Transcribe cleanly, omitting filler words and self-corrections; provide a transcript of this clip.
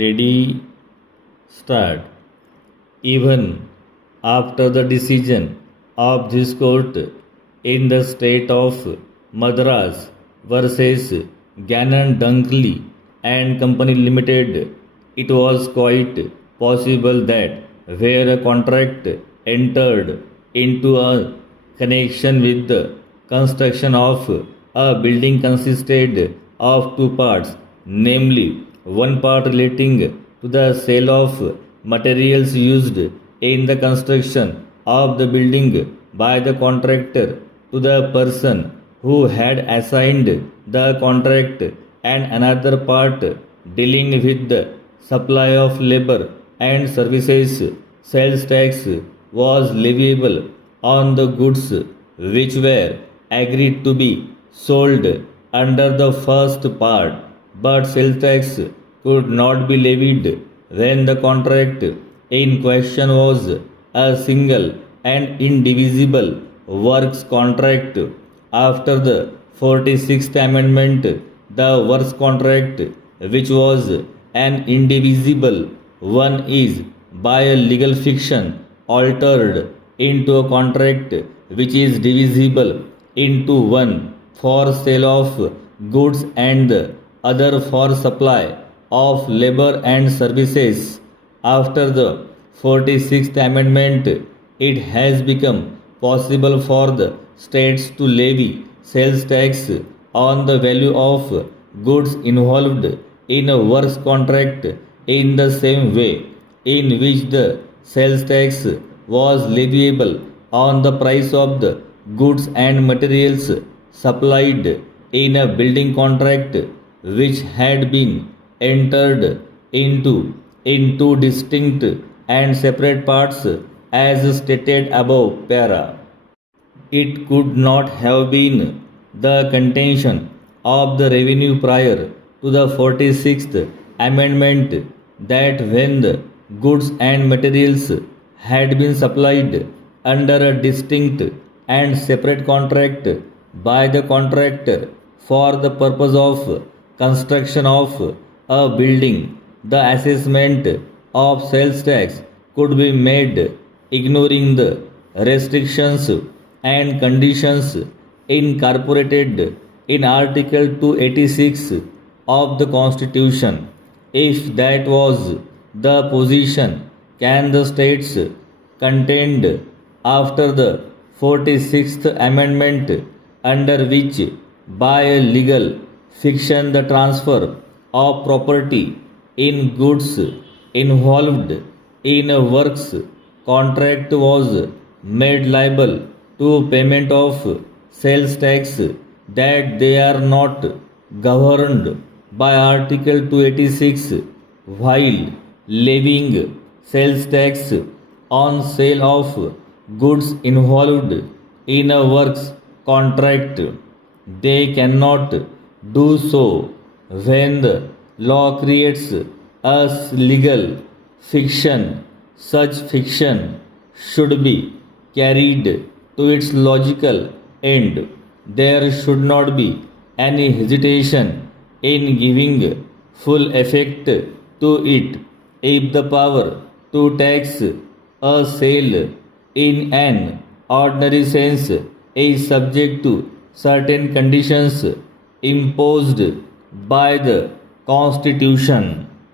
Ready, start. Even after the decision of this court in the state of Madras versus Gannon Dunkley and Company Limited, it was quite possible that where a contract entered into a connection with the construction of a building consisted of two parts, namely one part relating to the sale of materials used in the construction of the building by the contractor to the person who had assigned the contract, and another part dealing with the supply of labor and services. Sales tax was leviable on the goods which were agreed to be sold under the first part, but sales tax could not be levied when the contract in question was a single and indivisible works contract. After the 46th Amendment, the works contract, which was an indivisible one, is by a legal fiction altered into a contract which is divisible into one for sale of goods and the other for supply of labor and services. After the 46th Amendment, it has become possible for the states to levy sales tax on the value of goods involved in a works contract in the same way in which the sales tax was leviable on the price of the goods and materials supplied in a building contract which had been entered into in two distinct and separate parts as stated above para. It could not have been the contention of the revenue prior to the 46th Amendment that when the goods and materials had been supplied under a distinct and separate contract by the contractor for the purpose of construction of a building, the assessment of sales tax could be made ignoring the restrictions and conditions incorporated in Article 286 of the Constitution. If that was the position, can the states contend after the 46th Amendment, under which by a legal fiction the transfer of property in goods involved in a works contract was made liable to payment of sales tax, that they are not governed by Article 286 while levying sales tax on sale of goods involved in a works contract. They cannot do so when the law creates a legal fiction. Such fiction should be carried to its logical end. There should not be any hesitation in giving full effect to it. If the power to tax a sale in an ordinary sense is subject to certain conditions imposed by the Constitution,